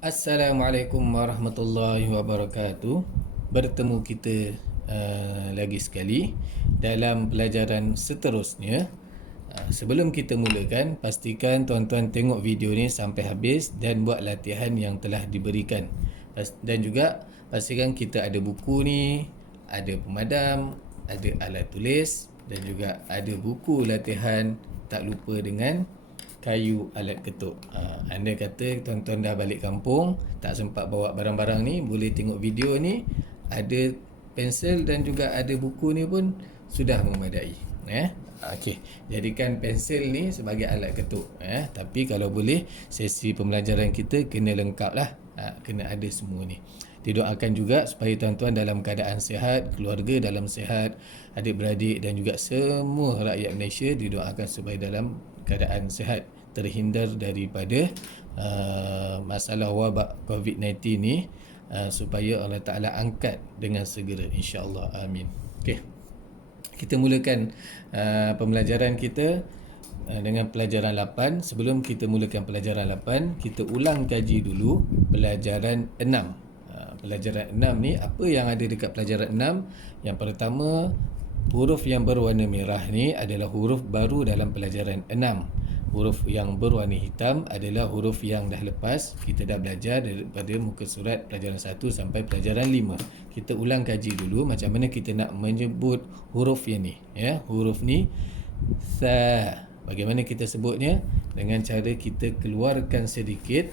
Assalamualaikum warahmatullahi wabarakatuh. Bertemu kita lagi sekali dalam pelajaran seterusnya. Sebelum kita mulakan, pastikan tuan-tuan tengok video ni sampai habis dan buat latihan yang telah diberikan. Dan juga pastikan kita ada buku ni, ada pemadam, ada alat tulis dan juga ada buku latihan. Tak lupa dengan kayu alat ketuk. Anda kata tuan-tuan dah balik kampung, tak sempat bawa barang-barang ni, boleh tengok video ni, ada pensel dan juga ada buku ni pun sudah memadai. Okey, jadikan pensel ni sebagai alat ketuk. Tapi kalau boleh, sesi pembelajaran kita kena lengkap lah. Kena ada semua ni. Didoakan juga supaya tuan-tuan dalam keadaan sihat, keluarga dalam sihat, adik-beradik dan juga semua rakyat Malaysia didoakan supaya dalam keadaan sihat, terhindar daripada masalah wabak COVID-19 ni, supaya Allah Ta'ala angkat dengan segera, insya-Allah. Amin. Okey. Kita mulakan pembelajaran kita dengan pelajaran 8. Sebelum kita mulakan pelajaran 8, kita ulang kaji dulu pelajaran 6. Pelajaran 6 ni, apa yang ada dekat pelajaran 6? Yang pertama, huruf yang berwarna merah ni adalah huruf baru dalam pelajaran 6. Huruf yang berwarna hitam adalah huruf yang dah lepas. Kita dah belajar daripada muka surat pelajaran 1 sampai pelajaran 5. Kita ulang kaji dulu macam mana kita nak menyebut huruf yang ni. Huruf ni sa. Bagaimana kita sebutnya? Dengan cara kita keluarkan sedikit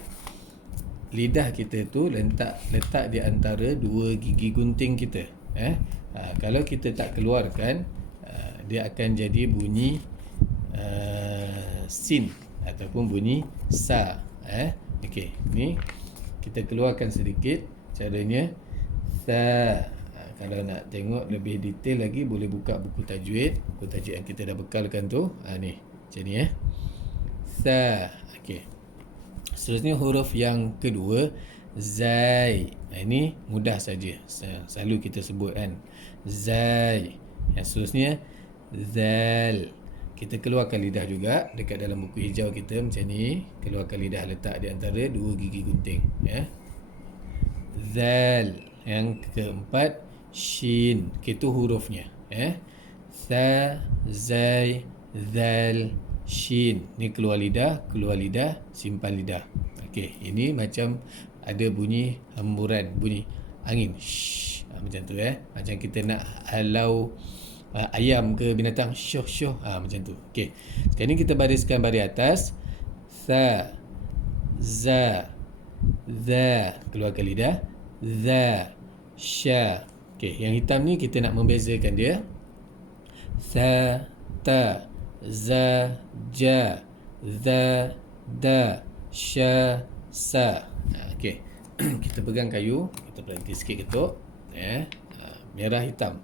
lidah kita tu, letak di antara dua gigi gunting kita. Kalau kita tak keluarkan, dia akan jadi bunyi sin ataupun bunyi sa. Okey, ni kita keluarkan sedikit caranya. Sa. Kalau nak tengok lebih detail lagi, boleh buka buku tajwid yang kita dah bekalkan tu. Ni macam ni. Sa. Okey. Seterusnya huruf yang kedua, zai. Ini mudah saja, selalu kita sebut kan, zai. Yang seterusnya zal. Kita keluarkan lidah juga dekat dalam buku hijau kita macam ni. Keluarkan lidah, letak di antara dua gigi gunting. Zal. Yang keempat, shin. Itu hurufnya. Sa, zai, zal, shin. Ni keluar lidah, simpan lidah. Okey, ini macam ada bunyi hemburan, bunyi angin. Shh. Macam tu. Macam kita nak halau ayam ke binatang, syuh syuh. Macam tu. Okey. Sekarang ni kita bariskan baris atas. Sa, za, za. Keluarkan lidah. Za, sya. Okey, yang hitam ni kita nak membezakan dia. Sa, ta, za, ja, za, da, sya, sa. Okey. Kita pegang kayu, kita berhenti sikit ketuk. Merah hitam.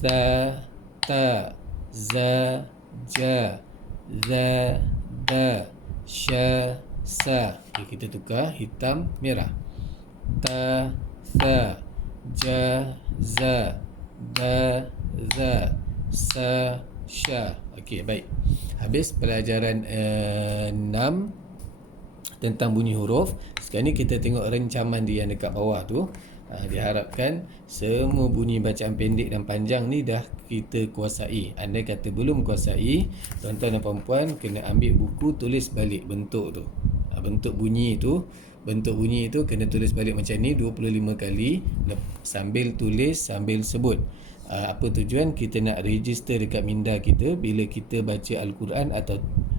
Sa, ta, za, ja, za, da, sya, sa. Okay, kita tukar hitam merah. Ta, sa, ja, za, da, za, sa, sya. Okey, baik. Habis pelajaran 6 tentang bunyi huruf. Sekarang ni kita tengok rencaman dia yang dekat bawah tu. Diharapkan semua bunyi bacaan pendek dan panjang ni dah kita kuasai. Andai kata belum kuasai, tuan-tuan dan puan-puan kena ambil buku, tulis balik bentuk tu. Bentuk bunyi itu kena tulis balik macam ni 25 kali sambil tulis, sambil sebut. Apa tujuan? Kita nak register dekat minda kita bila kita baca Al-Quran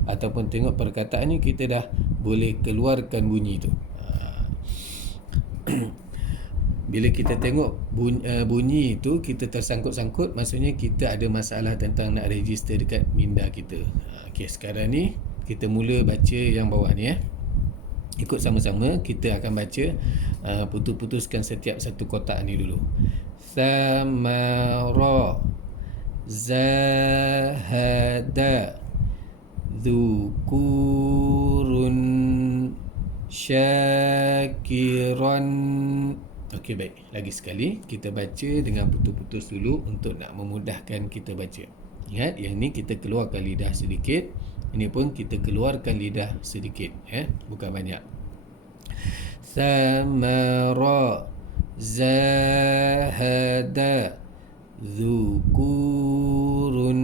ataupun tengok perkataan ni, kita dah boleh keluarkan bunyi tu. Bila kita tengok bunyi itu kita tersangkut-sangkut, maksudnya kita ada masalah tentang nak register dekat minda kita. Okey, sekarang ni kita mula baca yang bawah ni. Ikut sama-sama, kita akan baca, putus-putuskan setiap satu kotak ni dulu. Samara, zahada, dzukurun, syakiran. Okey, baik. Lagi sekali kita baca dengan putus-putus dulu untuk nak memudahkan kita baca. Ingat, yang ni kita keluarkan lidah sedikit. Ini pun kita keluarkan lidah sedikit, bukan banyak. Thamara. Zahada. Dhukurun.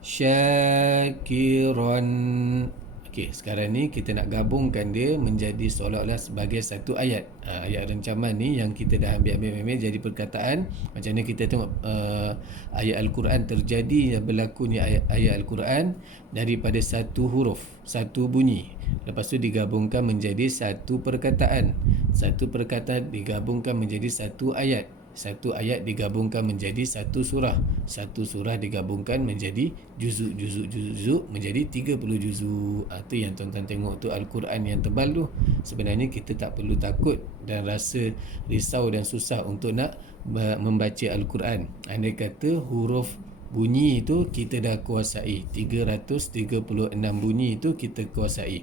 Syakiran. Okey, sekarang ni kita nak gabungkan dia menjadi seolah-olah sebagai satu ayat. Ayat rencaman ni yang kita dah ambil jadi perkataan. Macam mana kita tengok ayat Al-Quran terjadi berlakunya ayat Al-Quran daripada satu huruf, satu bunyi. Lepas tu digabungkan menjadi satu perkataan. Satu perkataan digabungkan menjadi satu ayat. Satu ayat digabungkan menjadi satu surah. Satu surah digabungkan menjadi juzuk menjadi 30 juzuk. Tu yang tuan-tuan tengok tu Al-Quran yang tebal tu. Sebenarnya kita tak perlu takut dan rasa risau dan susah untuk nak membaca Al-Quran. Andai kata huruf bunyi itu kita dah kuasai. 336 bunyi itu kita kuasai.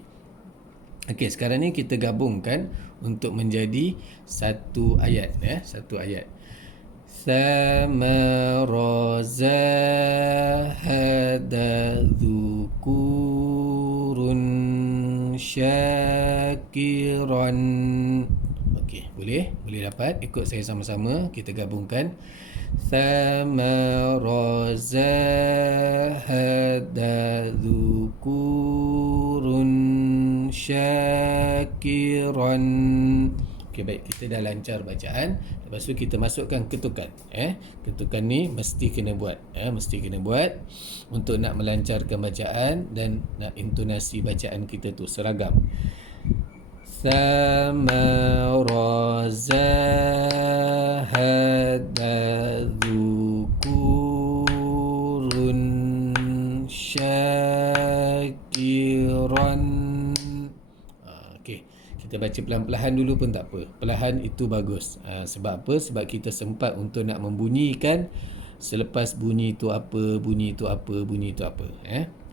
Okey, sekarang ni kita gabungkan untuk menjadi satu ayat, satu ayat. Thamara zahada dhukurun syakiran. Okey, boleh dapat. Ikut saya sama-sama, kita gabungkan. Thamara zahada dhukurun syakiran. Okey, baik, kita dah lancar bacaan. Lepas tu kita masukkan ketukan. Ketukan ni mesti kena buat. Mesti kena buat untuk nak melancarkan bacaan dan nak intonasi bacaan kita tu seragam. Thamara zahada dhukurun syakiran. Okey, kita baca pelan-pelan dulu pun tak apa. Perlahan itu bagus. Sebab apa? Sebab kita sempat untuk nak membunyikan selepas bunyi itu apa, bunyi itu apa, bunyi itu apa.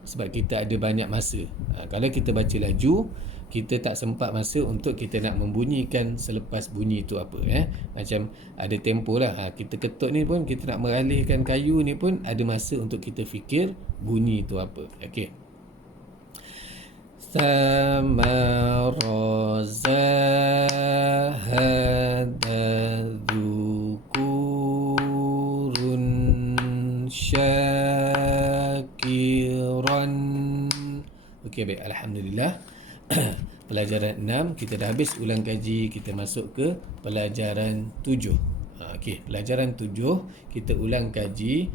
Sebab kita ada banyak masa. Kalau kita baca laju, kita tak sempat masa untuk kita nak membunyikan selepas bunyi itu apa. Macam ada tempo lah. Kita ketuk ni pun, kita nak mengalihkan kayu ni pun ada masa untuk kita fikir bunyi itu apa. Okey. Thamara zahada dhukurun syakiran. Okey, baik. Alhamdulillah. Pelajaran 6 kita dah habis ulang kaji. Kita masuk ke pelajaran 7. Okey, pelajaran 7 kita ulang kaji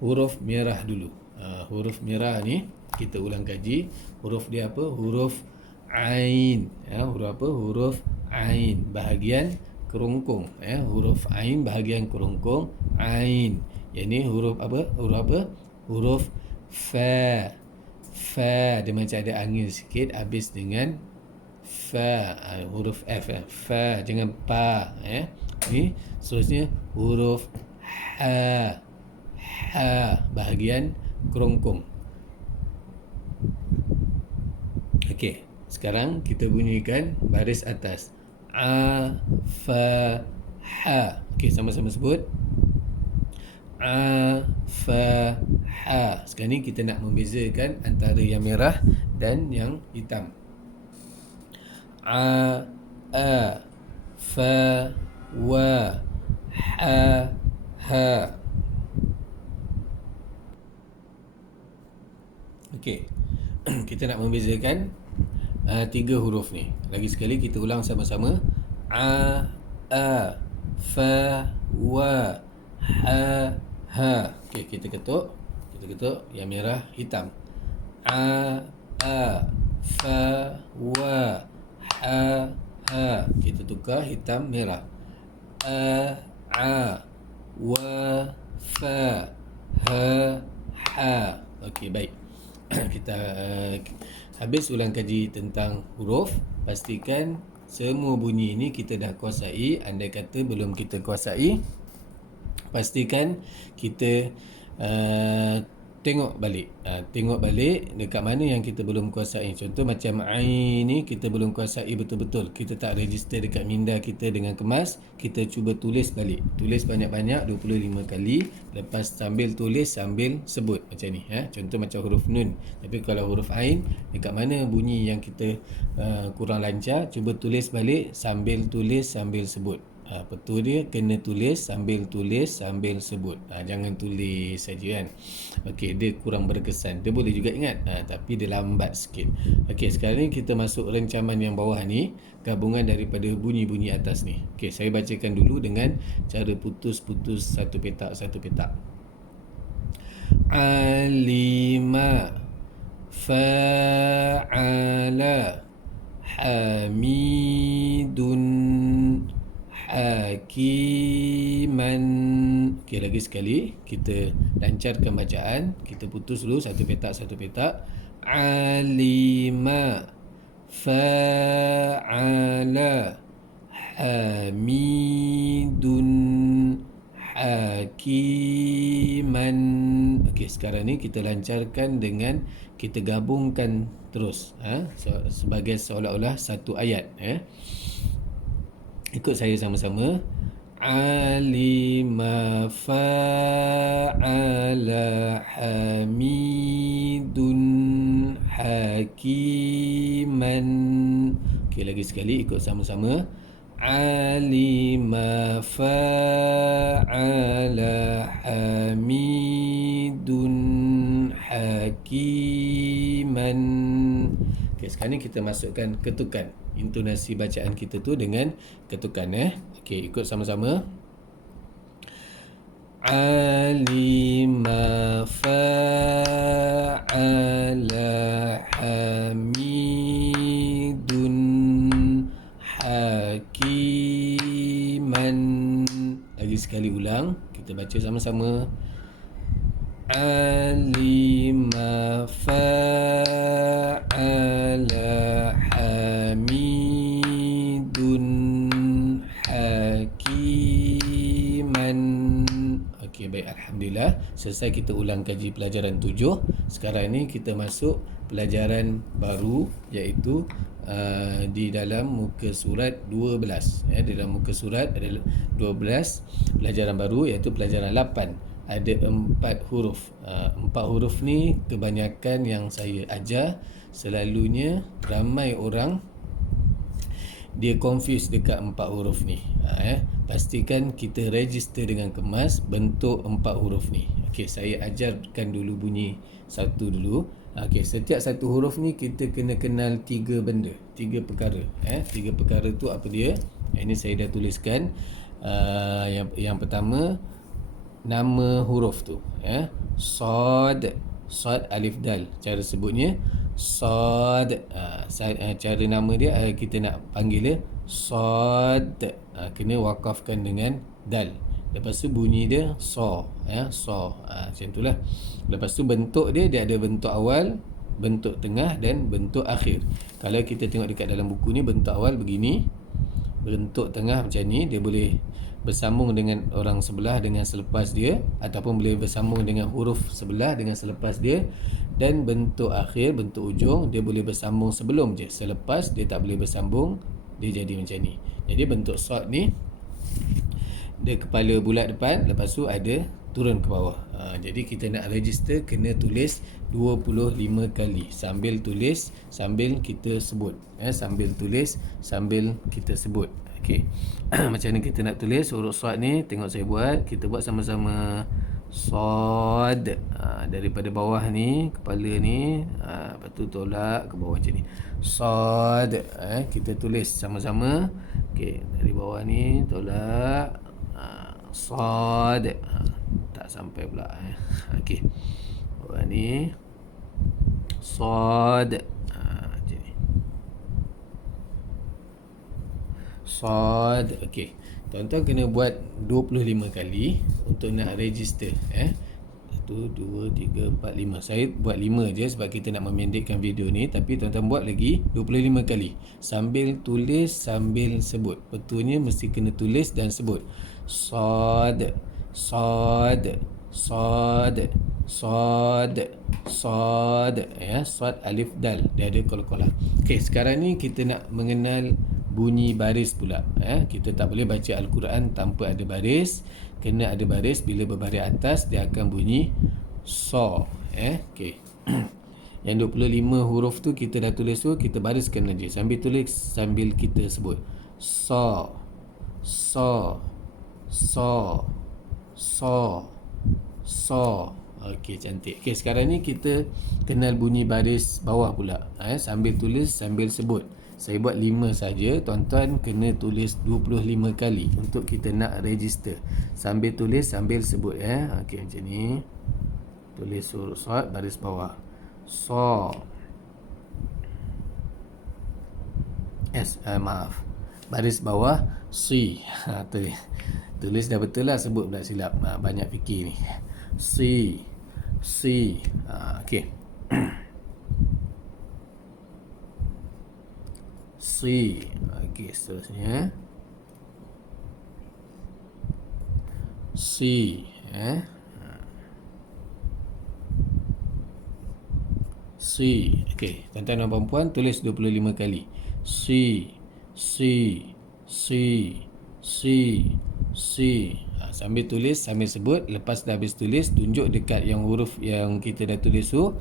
huruf merah dulu. Huruf merah ni kita ulang kaji. Huruf dia apa? Huruf Ain. Huruf apa? Huruf Ain bahagian kerongkong. Huruf Ain bahagian kerongkong. Ain. Yang ni huruf apa? Huruf apa? Huruf Fa. Fa, dia macam ada angin sikit habis dengan fa. Huruf F. Fa, jangan pa. Ni seterusnya huruf Ha. Ha bahagian kerongkong. Okey, sekarang kita bunyikan baris atas. A, fa, ha. Okey, sama-sama sebut. A, fa, ha. Sekarang ni kita nak membezakan antara yang merah dan yang hitam. A, fa, wa, ha, ha. Okey. Kita nak membezakan tiga huruf ni. Lagi sekali kita ulang sama-sama. A, fa, wa, ha, ha. Okey, kita ketuk. Kita ketuk yang merah hitam. A, fa, wa, ha, ha. Kita tukar hitam merah. A, wa, fa, ha, ha. Okey, baik. Kita habis ulang kaji tentang huruf. Pastikan semua bunyi ini kita dah kuasai. Andai kata belum kita kuasai, pastikan kita tengok balik. Tengok balik dekat mana yang kita belum kuasai. Contoh macam ain ni kita belum kuasai betul-betul. Kita tak register dekat minda kita dengan kemas. Kita cuba tulis balik. Tulis banyak-banyak 25 kali. Lepas sambil tulis sambil sebut macam ni. Contoh macam huruf nun. Tapi kalau huruf ain, dekat mana bunyi yang kita kurang lancar, cuba tulis balik sambil tulis sambil sebut. Betul dia kena tulis sambil sebut. Jangan tulis saja kan. Okey, dia kurang berkesan. Dia boleh juga ingat, tapi dia lambat sikit. Okey, sekarang ni kita masuk rencaman yang bawah ni, gabungan daripada bunyi-bunyi atas ni. Okey, saya bacakan dulu dengan cara putus-putus satu petak. Alima, fa'ala, hamidun, hakiman. Okey, lagi sekali kita lancarkan bacaan. Kita putus dulu satu petak. Alima, fa'ala, hamidun, hakiman. Okey, sekarang ni kita lancarkan dengan kita gabungkan terus, sebagai seolah-olah satu ayat. Ikut saya sama-sama. Alima, fa'ala, hamidun, hakiman. Okey, lagi sekali ikut sama-sama. Alima, fa'ala, hamidun, hakiman. Okey, sekarang ni kita masukkan ketukan. Intonasi bacaan kita tu dengan ketukan. Okey, ikut sama-sama. Alima, fa'ala, hamidun, hakiman. Lagi sekali ulang, kita baca sama-sama. Alima, fa'ala, hamidun, hakiman. Okey, baik, alhamdulillah. Selesai kita ulang kaji pelajaran 7. Sekarang ni kita masuk pelajaran baru, iaitu di dalam muka surat 12. Di dalam muka surat ada 12 pelajaran baru, iaitu pelajaran 8. Ada 4 huruf. 4 huruf ni kebanyakan yang saya ajar, selalunya ramai orang dia confuse dekat 4 huruf ni. Pastikan kita register dengan kemas bentuk 4 huruf ni. Okey, saya ajarkan dulu bunyi satu dulu. Okey, setiap satu huruf ni kita kena kenal 3 benda, 3 perkara. 3 perkara tu apa dia? Ini saya dah tuliskan. Yang pertama, nama huruf tu. Sad, alif dal. Cara sebutnya sad. Cara nama dia, kita nak panggil dia sad, kena wakafkan dengan dal. Lepas tu bunyi dia sa. Macam itulah. Lepas tu bentuk dia ada bentuk awal, bentuk tengah dan bentuk akhir. Kalau kita tengok dekat dalam buku ni, bentuk awal begini, bentuk tengah macam ni, dia boleh bersambung dengan orang sebelah dengan selepas dia, ataupun boleh bersambung dengan huruf sebelah dengan selepas dia, dan bentuk akhir, bentuk ujung, dia boleh bersambung sebelum je, selepas dia tak boleh bersambung, dia jadi macam ni. Jadi bentuk sad ni, dia kepala bulat depan, lepas tu ada turun ke bawah. Jadi kita nak register, kena tulis 25 kali sambil tulis sambil kita sebut. Sambil tulis sambil kita sebut. Okey. Macam ni kita nak tulis huruf sad ni, tengok saya buat, kita buat sama-sama. Sad, daripada bawah ni, kepala ni, lepas tu tolak ke bawah macam ni. Sad, kita tulis sama-sama. Okey, dari bawah ni tolak, sad, tak sampai pula. Okey, bawah ni sad, macam ni. Sad. Okey, tuan-tuan kena buat 25 kali untuk nak register. 1, 2, 3, 4, 5. Saya buat 5 je sebab kita nak memendekkan video ni. Tapi tuan-tuan buat lagi 25 kali sambil tulis sambil sebut. Betulnya mesti kena tulis dan sebut. Sad, sad, Sad, sad, sad, ya, sad, alif, dal. Dia ada qalqalah. Okey, sekarang ni kita nak mengenal bunyi baris pula. Kita tak boleh baca Al-Quran tanpa ada baris. Kena ada baris. Bila berbaris atas, dia akan bunyi sa. Okey. Yang 25 huruf tu kita dah tulis tu, kita bariskan aja. Sambil tulis, sambil kita sebut. Sa, sa, sa, sa, sa. Okey, cantik. Okey, sekarang ni kita kenal bunyi baris bawah pula. Sambil tulis, sambil sebut. Saya buat 5 saja. Tuan-tuan kena tulis 25 kali untuk kita nak register. Sambil tulis, sambil sebut. Okey, macam ni. Tulis huruf sad, baris bawah. Sa. Maaf. Baris bawah, si. Tulis dah betul lah, sebut pula silap. Banyak fikir ni. Si. Si. Okey. Si. Okey, seterusnya. Si. Si. Okey, tuan-tuan dan puan-puan tulis 25 kali. Si. Si. Si. Si. Si. Sambil tulis, sambil sebut. Lepas dah habis tulis, tunjuk dekat yang huruf yang kita dah tulis tu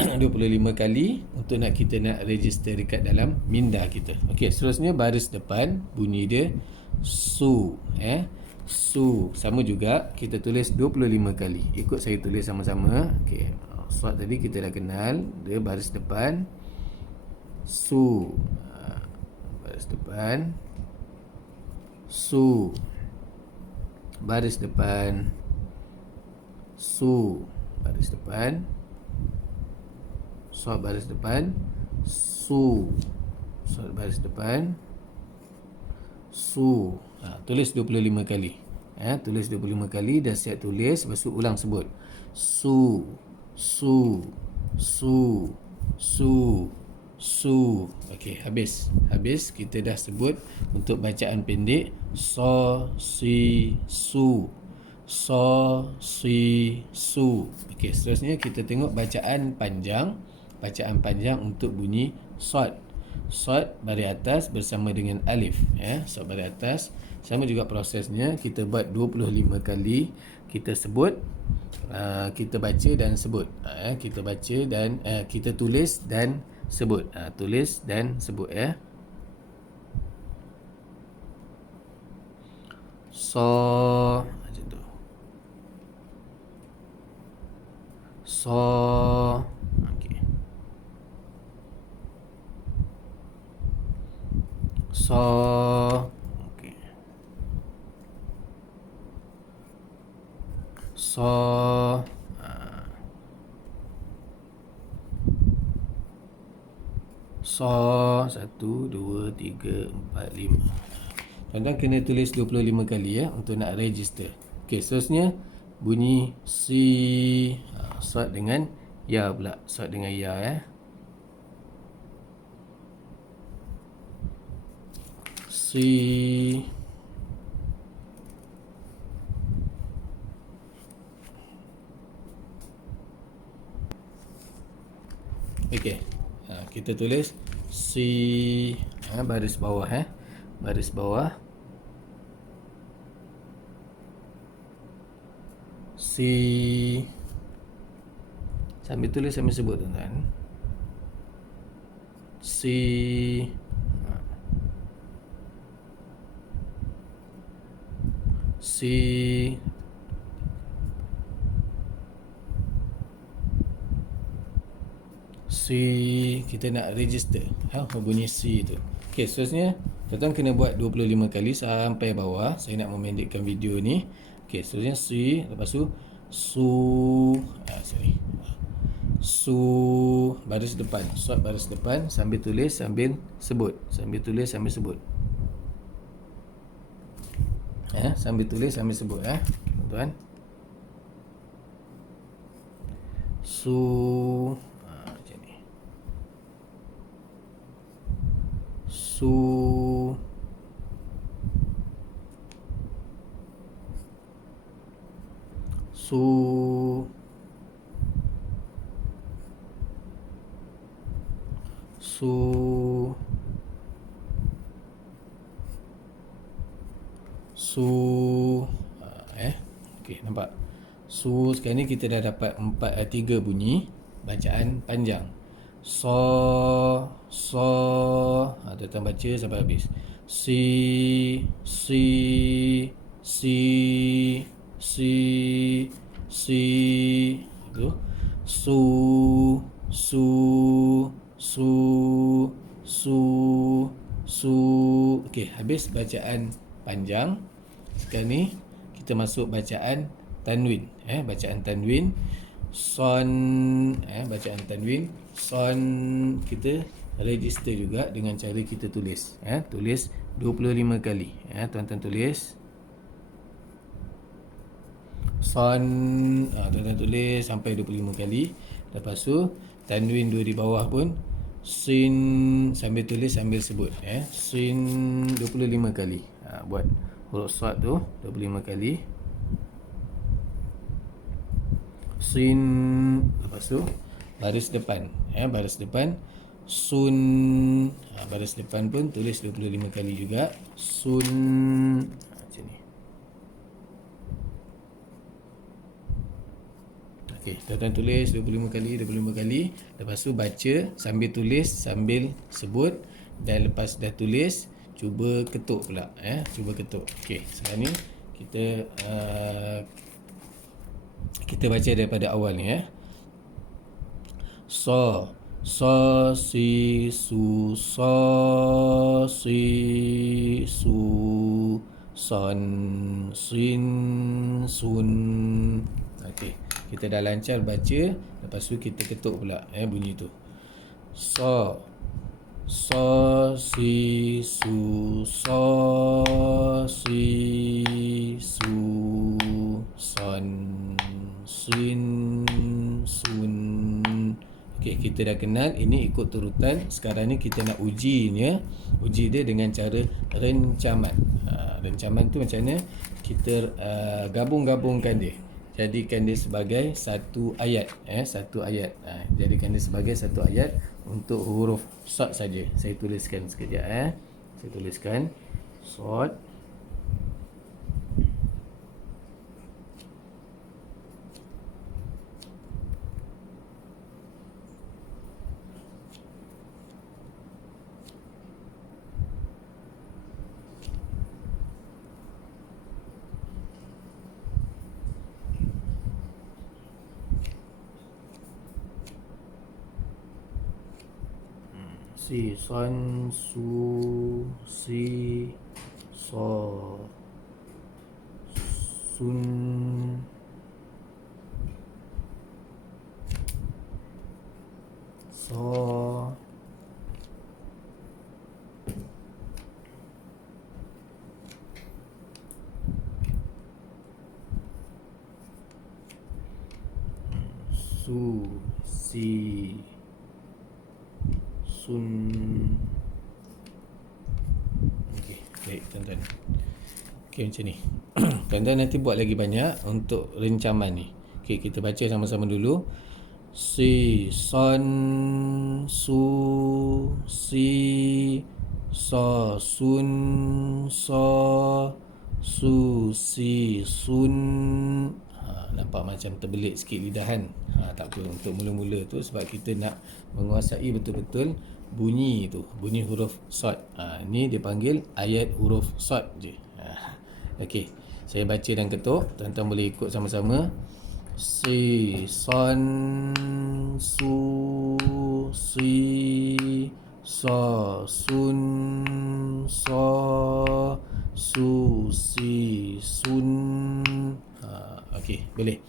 25 kali untuk kita nak register dekat dalam minda kita. Okey, seterusnya baris depan bunyi dia su. Su. Sama juga kita tulis 25 kali. Ikut saya tulis sama-sama. Okey. Suat tadi kita dah kenal, dia baris depan su. Baris depan su. Baris depan su. Baris depan suat, baris depan su. Suat, baris depan su. Tulis 25 kali. Tulis 25 kali, dah siap tulis. Lepas tu ulang sebut. Su. Su. Su. Su. Su. Okey, habis. Habis kita dah sebut untuk bacaan pendek. So, si, su. So, si, su. Okey, seterusnya kita tengok bacaan panjang. Bacaan panjang untuk bunyi sad. Sad baris atas bersama dengan alif. Sad baris atas. Sama juga prosesnya. Kita buat 25 kali. Kita sebut, kita baca dan sebut. Kita baca dan kita tulis dan sebut. Tulis dan sebut. So, macam tu. So. Okey. So. Okey. So. So. 1, 2, 3, 4, 5. Tuan-tuan kena tulis 25 kali untuk nak register. Okey, seterusnya bunyi si. Sad dengan ya pula. Sad dengan ya. Si. Okey. Kita tulis si. Baris bawah. Baris bawah. Si. Sambil tulis, sambil sebut tuan-tuan. Si. Si. Si. Kita nak register bunyi si tu. Okey, seterusnya tuan-tuan kena buat 25 kali sampai bawah. Saya nak memendekkan video ni. Okey, seterusnya si. Lepas tu su. Sorry. Su. Baris depan. Suat baris depan. Sambil tulis, sambil sebut. Sambil tulis, sambil sebut. Sambil tulis, sambil sebut. Tuan-tuan. Su. Macam ni. Su. su okey, nampak sekarang ni kita dah dapat 3 bunyi bacaan panjang. Tuan baca sampai habis. Si tu. Okey, habis bacaan panjang. Sekarang ni kita masuk bacaan tanwin. Bacaan tanwin. Bacaan tanwin. Kita register juga dengan cara kita tulis. Tulis 25 kali. Tuan-tuan tulis. Tuan-tuan tulis sampai 25 kali. Lepas tu tanwin 2 di bawah pun sin, sambil tulis sambil sebut. Sin 25 kali. Buat huruf sad tu 25 kali. Sin, lepas tu baris depan. Baris depan sun. Baris depan pun tulis 25 kali juga. Sun. Macam ni. Okey, tuan-tuan tulis 25 kali. Lepas tu baca sambil tulis sambil sebut. Dan lepas dah tulis, cuba ketuk pula. Cuba ketuk. Okey, sekarang ni kita baca daripada awal ni. So si su son sin sun. Okey, kita dah lancar baca. Lepas tu kita ketuk pula bunyi tu. So si su si su son sin sun. Okey, kita dah kenal. Ini ikut turutan. Sekarang ni kita nak ujinya. Uji dia dengan cara rencaman. Rencaman tu macam mana? Kita gabung-gabungkan dia. Jadikan dia sebagai satu ayat. Satu ayat. Jadikan dia sebagai satu ayat untuk huruf sad saja. Saya tuliskan sekejap. Saya tuliskan sad. Si son su si so sun so su si sun. Okey, baik tuan-tuan. Okey, macam ni. Tuan-tuan nanti buat lagi banyak untuk rencaman ni. Okey, kita baca sama-sama dulu. Si son su si so sun so su si sun. Nampak macam terbelit sikit lidah kan? Tak apa, untuk mula-mula tu sebab kita nak menguasai betul-betul bunyi tu, bunyi huruf sad. Ni dia panggil ayat huruf sad je. Okey, saya baca dan ketuk. Tuan-tuan boleh ikut sama-sama. Si son su si so sun so su si sun. Okey, boleh.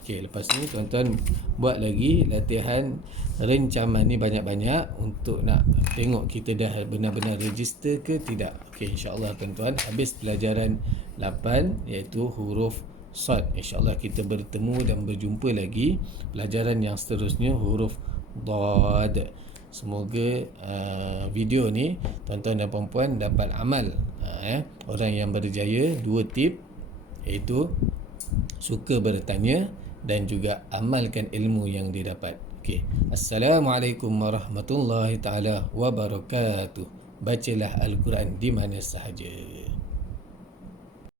Okey, lepas ni tuan-tuan buat lagi latihan rencaman ni banyak-banyak untuk nak tengok kita dah benar-benar register ke tidak. Okey, insya-Allah tuan-tuan habis pelajaran 8 iaitu huruf sad. InsyaAllah kita bertemu dan berjumpa lagi pelajaran yang seterusnya huruf dad. Semoga video ni tuan-tuan dan puan-puan dapat amal. Orang yang berjaya 2 tip iaitu suka bertanya dan juga amalkan ilmu yang didapat. Okey. Assalamualaikum warahmatullahi taala wabarakatuh. Bacalah Al-Quran di mana sahaja.